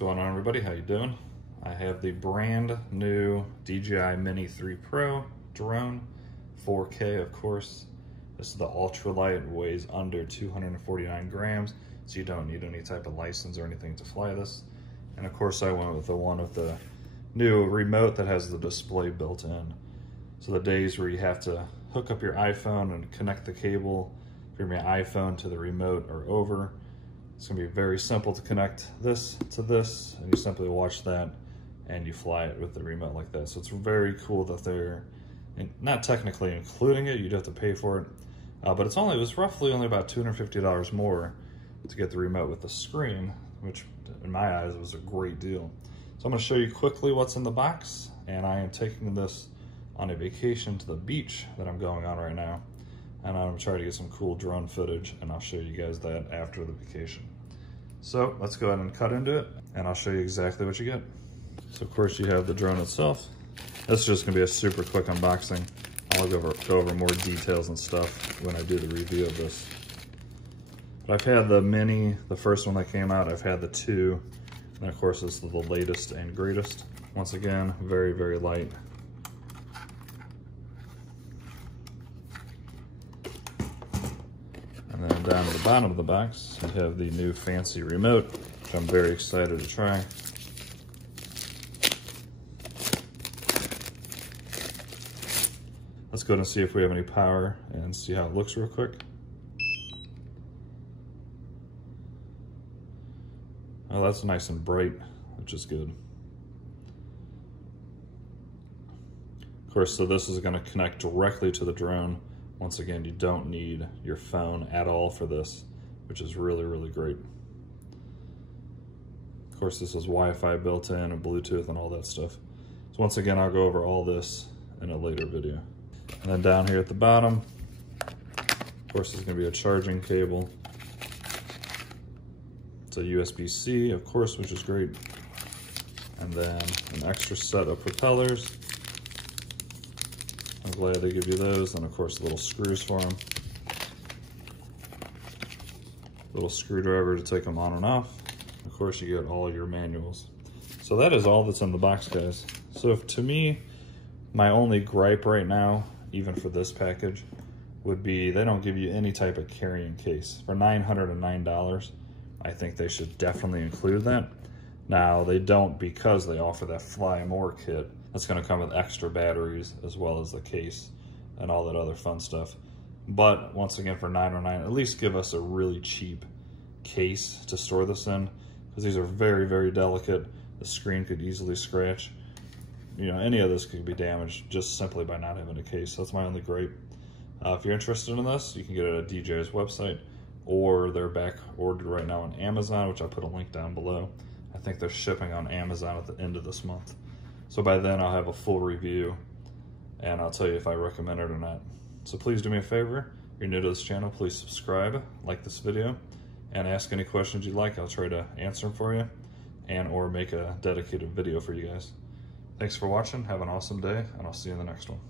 going on, everybody? How you doing? I have the brand new DJI Mini 3 Pro drone, 4K of course. This is the ultralight, weighs under 249 grams, so you don't need any type of license or anything to fly this. And of course I went with the one with the new remote that has the display built in. So the days where you have to hook up your iPhone and connect the cable from your iPhone to the remote are over. It's gonna be very simple to connect this to this, and you simply watch that and you fly it with the remote like that. So it's very cool that they're not technically including it, you'd have to pay for it, but it was roughly only about $250 more to get the remote with the screen, which in my eyes was a great deal. So I'm gonna show you quickly what's in the box, and I am taking this on a vacation to the beach that I'm going on right now. And I'm gonna try to get some cool drone footage, and I'll show you guys that after the vacation. So let's go ahead and cut into it, and I'll show you exactly what you get. So of course you have the drone itself. This is just gonna be a super quick unboxing. I'll go over more details and stuff when I do the review of this. But I've had the Mini, the first one that came out, I've had the 2, and of course this is the latest and greatest. Once again, very, very light. And then down at the bottom of the box, I have the new fancy remote, which I'm very excited to try. Let's go ahead and see if we have any power and see how it looks real quick. Oh, that's nice and bright, which is good. Of course, so this is going to connect directly to the drone. Once again, you don't need your phone at all for this, which is really, really great. Of course, this is Wi-Fi built in and Bluetooth and all that stuff. So once again, I'll go over all this in a later video. And then down here at the bottom, of course, there's gonna be a charging cable. It's a USB-C, of course, which is great. And then an extra set of propellers. I'm glad they give you those, and of course little screws for them. Little screwdriver to take them on and off. Of course you get all your manuals. So that is all that's in the box, guys. So to me, my only gripe right now, even for this package, would be they don't give you any type of carrying case. For $909, I think they should definitely include that. Now they don't, because they offer that Fly More kit. That's gonna come with extra batteries as well as the case and all that other fun stuff. But once again, for $909, at least give us a really cheap case to store this in, because these are very, very delicate. The screen could easily scratch. You know, any of this could be damaged just simply by not having a case. That's my only gripe. If you're interested in this, you can get it at DJI's website, or they're back ordered right now on Amazon, which I'll put a link down below. I think they're shipping on Amazon at the end of this month. So by then I'll have a full review and I'll tell you if I recommend it or not. So please do me a favor, if you're new to this channel, please subscribe, like this video, and ask any questions you'd like. I'll try to answer them for you and or make a dedicated video for you guys. Thanks for watching, have an awesome day, and I'll see you in the next one.